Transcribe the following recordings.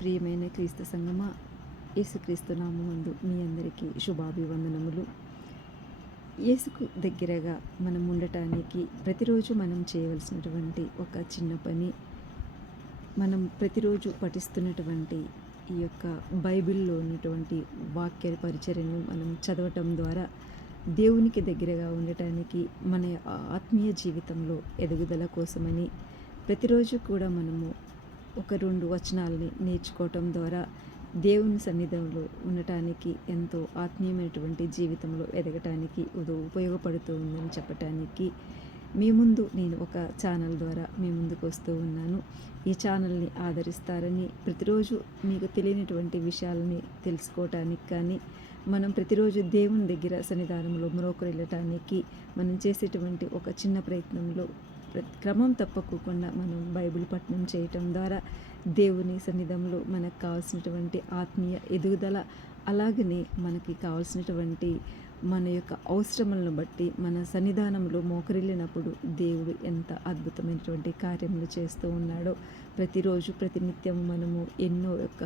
ప్రియమైన క్రీస్తు సంగమా, యేసుక్రీస్తు నామమందు మీ అందరికీ శుభాభివందనములు. యేసుకు దగ్గరగా మనం ఉండటానికి ప్రతిరోజు మనం చేయవలసినటువంటి ఒక చిన్న పని, మనం ప్రతిరోజు పఠిస్తున్నటువంటి ఈ యొక్క బైబిల్లో ఉన్నటువంటి వాక్య పరిచర్యను మనం చదవటం ద్వారా దేవునికి దగ్గరగా ఉండటానికి, మన ఆత్మీయ జీవితంలో ఎదుగుదల కోసమని ప్రతిరోజు కూడా మనము ఒక 2 వచనాలని నేర్చుకోవటం ద్వారా దేవుని సన్నిధిలో ఉండటానికి, ఎంతో ఆత్మీయమైనటువంటి జీవితంలో ఎదగటానికి ఉపయోగపడుతూ ఉందని చెప్పటానికి మీ ముందు నేను ఒక ఛానల్ ద్వారా మీ ముందుకు వస్తూ ఉన్నాను. ఈ ఛానల్ని ఆదరిస్తారని, ప్రతిరోజు మీకు తెలియనటువంటి విషయాలని తెలుసుకోవటానికి కానీ, మనం ప్రతిరోజు దేవుని దగ్గర సన్నిధానంలో మొరొకరిల్లటానికి మనం చేసేటువంటి ఒక చిన్న ప్రయత్నంలో క్రమం తప్పకుండా మనం బైబిల్ పఠనం చేయటం ద్వారా దేవుని సన్నిధంలో మనకు కావాల్సినటువంటి ఆత్మీయ ఎదుగుదల, అలాగనే మనకి కావాల్సినటువంటి మన యొక్క అవసరములను బట్టి మన సన్నిధానంలో మోకరిల్లినప్పుడు దేవుడు ఎంత అద్భుతమైనటువంటి కార్యములు చేస్తూ ఉన్నాడో, ప్రతిరోజు ప్రతినిత్యం మనము ఎన్నో యొక్క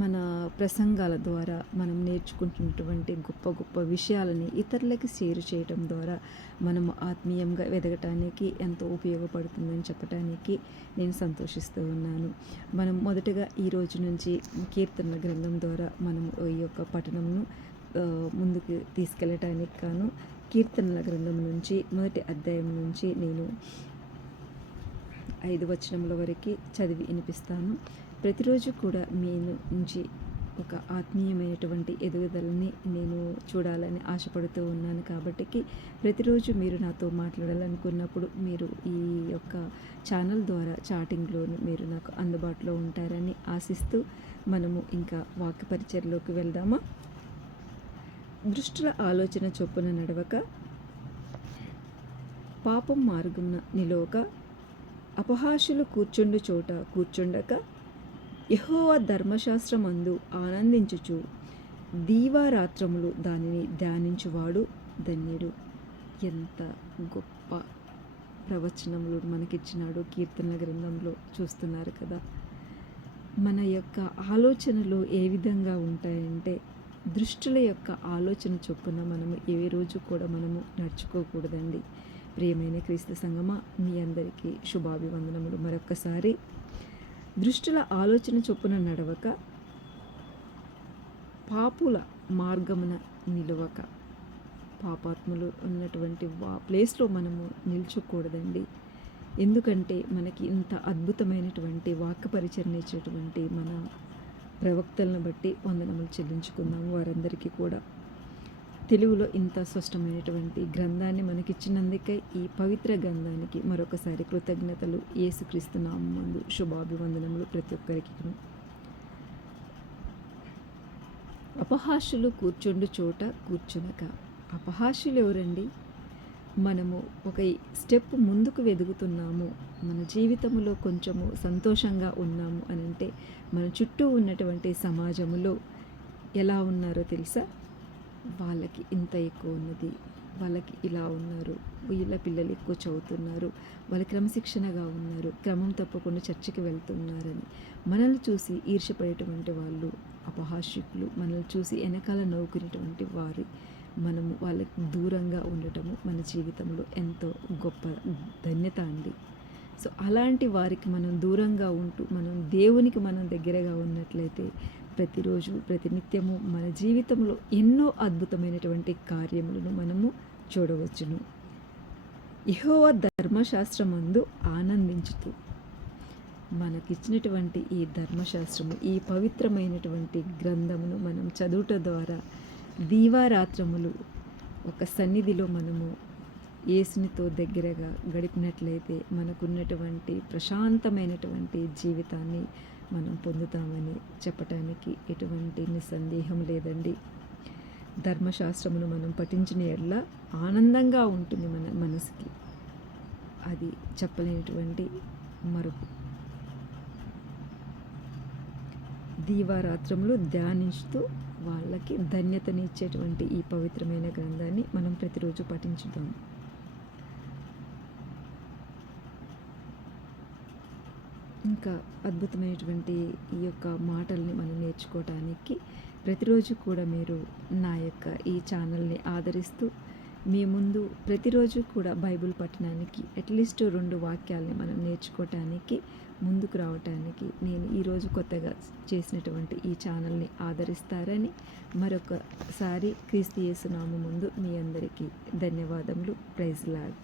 మన ప్రసంగాల ద్వారా మనం నేర్చుకుంటున్నటువంటి గొప్ప గొప్ప విషయాలని ఇతరులకి షేర్ చేయటం ద్వారా మనము ఆత్మీయంగా ఎదగటానికి ఎంతో ఉపయోగపడుతుందని చెప్పటానికి నేను సంతోషిస్తూ ఉన్నాను. మనం మొదటగా ఈ రోజు నుంచి కీర్తనల గ్రంథం ద్వారా మనము ఈ యొక్క పఠనంను ముందుకు తీసుకెళ్ళటానికి గాను కీర్తనల గ్రంథం నుంచి మొదటి అధ్యాయం నుంచి నేను 5 వచనముల వరకు చదివి వినిపిస్తాను. ప్రతిరోజు కూడా మీ నుంచి ఒక ఆత్మీయమైనటువంటి ఎదుగుదలని నేను చూడాలని ఆశపడుతూ ఉన్నాను. కాబట్టి ప్రతిరోజు మీరు నాతో మాట్లాడాలనుకున్నప్పుడు మీరు ఈ యొక్క ఛానల్ ద్వారా చాటింగ్లోను మీరు నాకు అందుబాటులో ఉంటారని ఆశిస్తూ మనము ఇంకా వాక్య పరిచర్లోకి వెళ్దామా. దుష్టుల ఆలోచన చొప్పున నడవక, పాపం మార్గమున నిలవక, అపహాస్యులు కూర్చుండు చోట కూర్చుండక, యెహోవా ధర్మశాస్త్రమందు ఆనందించుచు దీవారాత్రములు దానిని ధ్యానించువాడు ధన్యుడు. ఎంత గొప్ప ప్రవచనములు మనకిచ్చినాడు కీర్తనల గ్రంథంలో. చూస్తున్నారు కదా, మన యొక్క ఆలోచనలు ఏ విధంగా ఉంటాయంటే, దృష్టుల యొక్క ఆలోచన చొప్పున మనము ఏ రోజు కూడా మనము నడుచుకోకూడదండి. ప్రియమైన క్రీస్తు సంగమా, మీ అందరికీ శుభాభివందనములు. మరొక్కసారి, దృష్టుల ఆలోచన చొప్పున నడవక, పాపుల మార్గమున నిలవక, పాపాత్ములు ఉన్నటువంటి ప్లేస్లో మనము నిల్చోకూడదండి. ఎందుకంటే మనకి ఇంత అద్భుతమైనటువంటి వాక్య పరిచరణ ఇచ్చేటువంటి మన ప్రవక్తలను బట్టి వందనములు చెల్లించుకుందాము. వారందరికీ కూడా తెలుగులో ఇంత స్పష్టమైనటువంటి గ్రంథాన్ని మనకిచ్చినందుకే ఈ పవిత్ర గ్రంథానికి మరొకసారి కృతజ్ఞతలు. యేసుక్రీస్తు నామమందు శుభాభివందనములు ప్రతి ఒక్కరికి. అపహాస్యులు కూర్చుండు చోట కూర్చునక. అపహాస్యులు ఎవరండి? మనము ఒక స్టెప్ ముందుకు వెదుగుతున్నాము, మన జీవితంలో కొంచెము సంతోషంగా ఉన్నాము అని అంటే, మన చుట్టూ ఉన్నటువంటి సమాజంలో ఎలా ఉన్నారో తెలుసా? వాళ్ళకి ఇంత ఎక్కువ ఉన్నది, వాళ్ళకి ఇలా ఉన్నారు, వీళ్ళ పిల్లలు ఎక్కువ చదువుతున్నారు, వాళ్ళు క్రమశిక్షణగా ఉన్నారు, క్రమం తప్పకుండా చర్చికి వెళ్తున్నారని మనల్ని చూసి ఈర్ష్యపడేటువంటి వాళ్ళు అపహాస్యులు. మనల్ని చూసి వెనకాల నవ్వుకునేటువంటి వారు మనము వాళ్ళకి దూరంగా ఉండటము మన జీవితంలో ఎంతో గొప్ప ధన్యత అండి. సో అలాంటి వారికి మనం దూరంగా ఉంటూ మనం దేవునికి మనం దగ్గరగా ఉన్నట్లయితే ప్రతిరోజు ప్రతినిత్యము మన జీవితంలో ఎన్నో అద్భుతమైనటువంటి కార్యములను మనము చూడవచ్చును. యెహోవా ధర్మశాస్త్రమందు ఆనందించుతూ, మనకిచ్చినటువంటి ఈ ధర్మశాస్త్రము, ఈ పవిత్రమైనటువంటి గ్రంథమును మనం చదువుట ద్వారా దీవారాత్రములు ఒక సన్నిధిలో మనము యేసునితో దగ్గరగా గడిపినట్లయితే మనకున్నటువంటి ప్రశాంతమైనటువంటి జీవితాన్ని మనం పొందుతామని చెప్పటానికి ఎటువంటి నిస్సందేహం లేదండి. ధర్మశాస్త్రమును మనం పఠించిన ఎడల ఆనందంగా ఉంటుంది మన మనసుకి. అది చెప్పలేనటువంటి మరొక. దీవారాత్రములు ధ్యానించుతూ వాళ్ళకి ధన్యతని ఇచ్చేటువంటి ఈ పవిత్రమైన గ్రంథాన్ని మనం ప్రతిరోజు పఠించుదాం. ఇంకా అద్భుతమైనటువంటి ఈ యొక్క మాటల్ని మనం నేర్చుకోవటానికి ప్రతిరోజు కూడా మీరు నా యొక్క ఈ ఛానల్ని ఆదరిస్తూ మీ ముందు ప్రతిరోజు కూడా బైబిల్ పఠనానికి అట్లీస్ట్ 2 వాక్యాల్ని మనం నేర్చుకోవటానికి ముందుకు రావటానికి నేను ఈరోజు కొత్తగా చేసినటువంటి ఈ ఛానల్ని ఆదరిస్తారని మరొకసారి క్రీస్తు యేసు నామమునందు మీ అందరికీ ధన్యవాదములు. Praise lord.